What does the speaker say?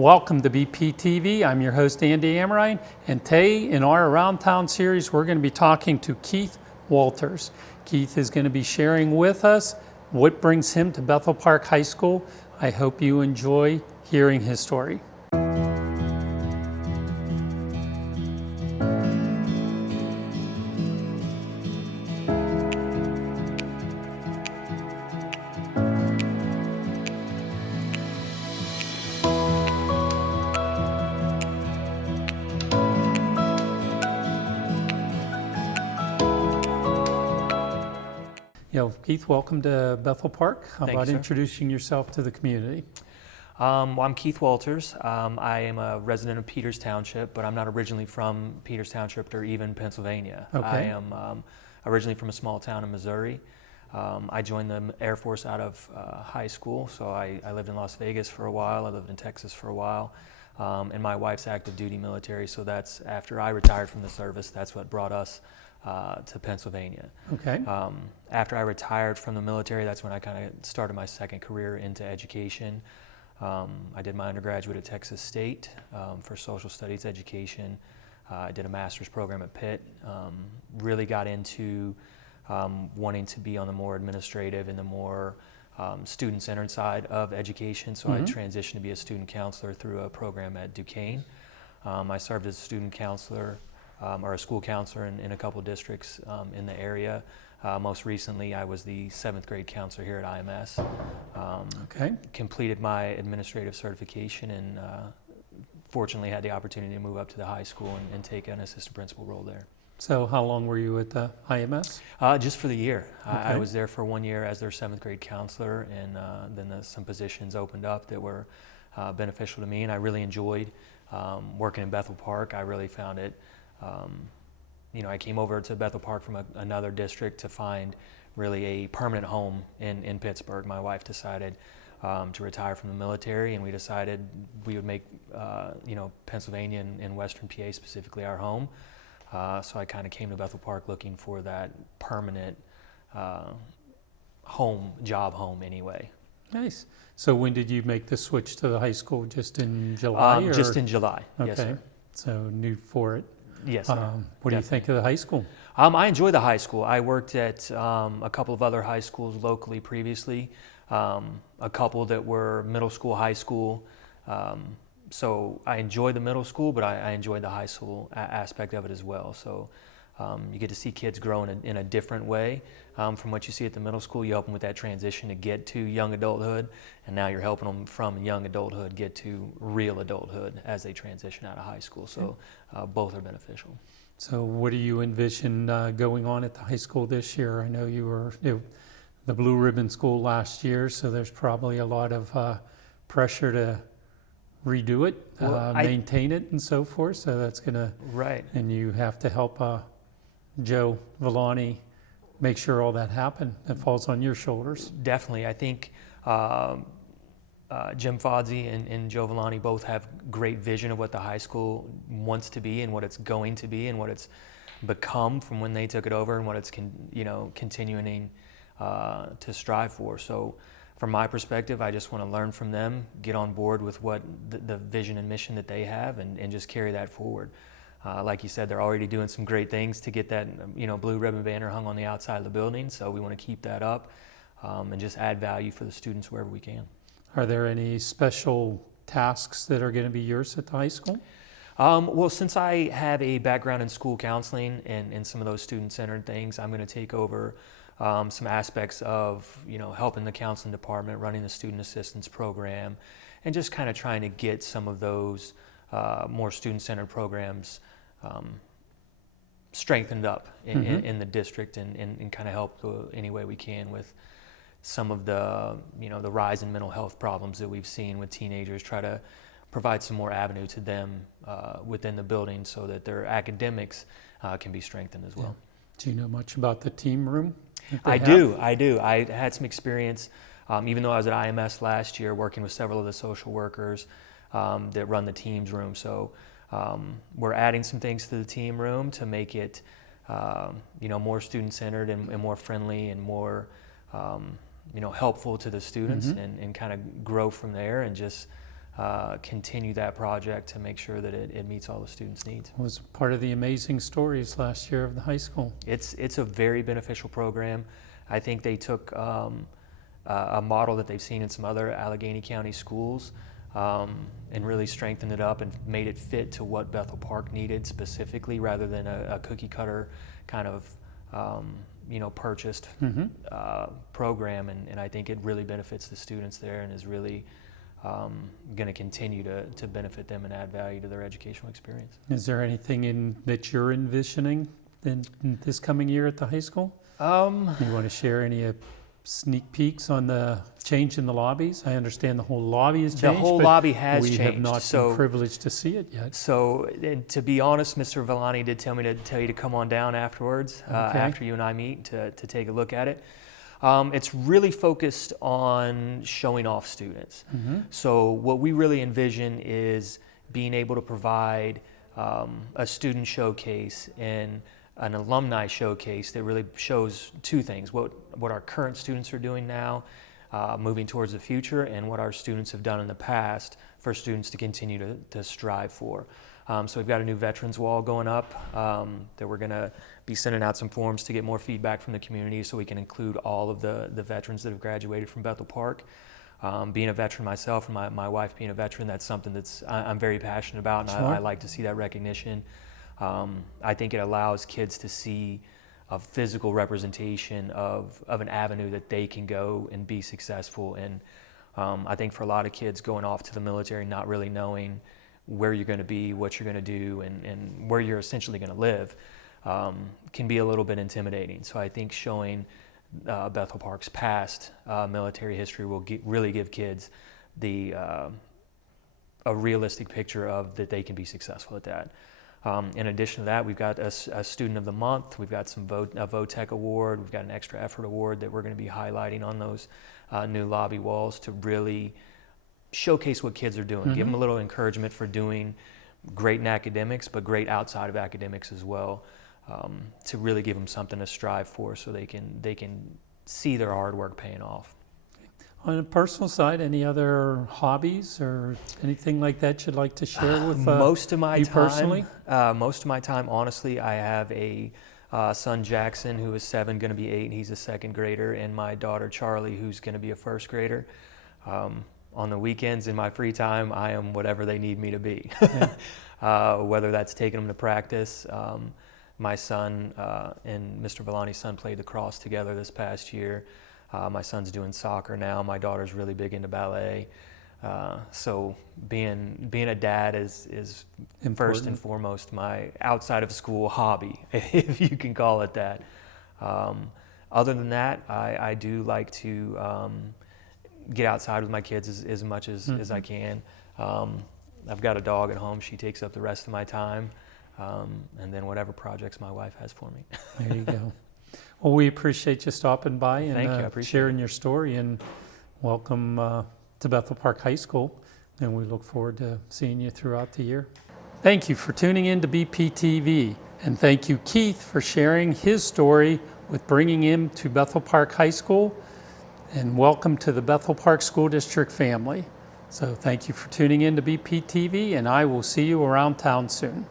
Welcome to BPTV. I'm your host, Andy Amrine, and today in our Around Town series, we're going to be talking to Keith Walters. Keith is going to be sharing with us what brings him to Bethel Park High School. I hope you enjoy hearing his story. Keith, welcome to Bethel Park. How about introducing yourself to the community? Well, I'm Keith Walters. I am a resident of Peters Township, but I'm not originally from Peters Township or even Pennsylvania. Okay. I am originally from a small town in Missouri. I joined the Air Force out of high school, so I lived in Las Vegas for a while. I lived in Texas for a while. And my wife's active duty military, so that's after I retired from the service, that's what brought us to Pennsylvania. Okay. After I retired from the military, that's when I kind of started my second career into education. I did my undergraduate at Texas State for social studies education. I did a master's program at Pitt. Really got into wanting to be on the more administrative and the more student-centered side of education, so I transitioned to be a student counselor through a program at Duquesne. I served as a student counselor or a school counselor in a couple districts in the area. Most recently, I was the 7th grade counselor here at IMS. Okay. Completed my administrative certification and fortunately had the opportunity to move up to the high school and take an assistant principal role there. So how long were you at the IMS? Just for the year. Okay. I was there for 1 year as their 7th grade counselor, and then some positions opened up that were beneficial to me, and I really enjoyed working in Bethel Park. I really found it I came over to Bethel Park from another district to find really a permanent home in Pittsburgh. My wife decided to retire from the military, and we decided we would make Pennsylvania and Western PA specifically our home. So I kind of came to Bethel Park looking for that permanent job home anyway. Nice. So when did you make the switch to the high school? Just in July? Just in July, okay. Yes, sir. So new for it. Yes, sir. What do you think of the high school? I enjoy the high school. I worked at a couple of other high schools locally previously, a couple that were middle school, high school. So I enjoy the middle school, but I enjoy the high school aspect of it as well. So you get to see kids grow in a different way from what you see at the middle school. You help them with that transition to get to young adulthood, and now you're helping them from young adulthood get to real adulthood as they transition out of high school. So both are beneficial. So what do you envision going on at the high school this year? I know you were the Blue Ribbon School last year, so there's probably a lot of pressure to redo it, maintain it, and so forth. So that's gonna and you have to help Joe Villani make sure all that happen. That falls on your shoulders. Definitely, I think Jim Fodzi and Joe Villani both have great vision of what the high school wants to be and what it's going to be and what it's become from when they took it over and what it's continuing to strive for. So from my perspective, I just want to learn from them, get on board with what the vision and mission that they have, and just carry that forward. Like you said, they're already doing some great things to get that blue ribbon banner hung on the outside of the building, so we want to keep that up and just add value for the students wherever we can. Are there any special tasks that are going to be yours at the high school? Well, since I have a background in school counseling and some of those student-centered things, I'm going to take over some aspects of helping the counseling department, running the student assistance program, and just kind of trying to get some of those more student-centered programs strengthened up in the district and kind of help any way we can with some of the the rise in mental health problems that we've seen with teenagers. Try to provide some more avenue to them within the building so that their academics can be strengthened as well. Yeah. Do you know much about the team room? I do. I had some experience, even though I was at IMS last year, working with several of the social workers that run the teams room. So we're adding some things to the team room to make it more student-centered and more friendly and more helpful to the students, and kind of grow from there, and just continue that project to make sure that it meets all the students' needs. Was part of the amazing stories last year of the high school. It's a very beneficial program. I think they took a model that they've seen in some other Allegheny County schools and really strengthened it up and made it fit to what Bethel Park needed specifically, rather than a cookie cutter kind of purchased program. And I think it really benefits the students there and is really going to continue to benefit them and add value to their educational experience. Is there anything that you're envisioning in this coming year at the high school? You want to share any sneak peeks on the change in the lobbies? I understand the whole lobby has changed. The whole lobby has we changed. have not been privileged to see it yet. So, and to be honest, Mr. Villani did tell me to tell you to come on down afterwards, after you and I meet, to take a look at it. It's really focused on showing off students. So what we really envision is being able to provide a student showcase and an alumni showcase that really shows two things: what our current students are doing now, moving towards the future, and what our students have done in the past for students to continue to strive for. So we've got a new veterans wall going up that we're going to be sending out some forms to get more feedback from the community so we can include all of the veterans that have graduated from Bethel Park. Being a veteran myself and my wife being a veteran, that's something I'm very passionate about, and I like to see that recognition. I think it allows kids to see a physical representation of an avenue that they can go and be successful. And I think for a lot of kids going off to the military, not really knowing where you're going to be, what you're going to do, and where you're essentially going to live, can be a little bit intimidating. So I think showing Bethel Park's past military history will really give kids a realistic picture of that they can be successful at that. In addition to that, we've got a Student of the Month, we've got a VOTEC award, we've got an Extra Effort award that we're going to be highlighting on those new lobby walls to really showcase what kids are doing, give them a little encouragement for doing great in academics, but great outside of academics as well, to really give them something to strive for so they can see their hard work paying off. On a personal side, any other hobbies or anything like that you'd like to share with most of my you time, personally? Most of my time, honestly, I have a son Jackson who is 7, going to be 8. He's a second grader, and my daughter Charlie, who's going to be a first grader. On the weekends, in my free time, I am whatever they need me to be. Whether that's taking them to practice. My son and Mr. Villani's son played lacrosse together this past year. My son's doing soccer now. My daughter's really big into ballet. So being a dad is important. First and foremost my outside of school hobby, if you can call it that. Other than that, I do like to get outside with my kids as much as I can. I've got a dog at home. She takes up the rest of my time. And then whatever projects my wife has for me. There you go. Well, we appreciate you stopping by and sharing your story, and welcome to Bethel Park High School, and we look forward to seeing you throughout the year. Thank you for tuning in to BPTV, and thank you, Keith, for sharing his story with bringing him to Bethel Park High School, and welcome to the Bethel Park School District family. So thank you for tuning in to BPTV, and I will see you around town soon.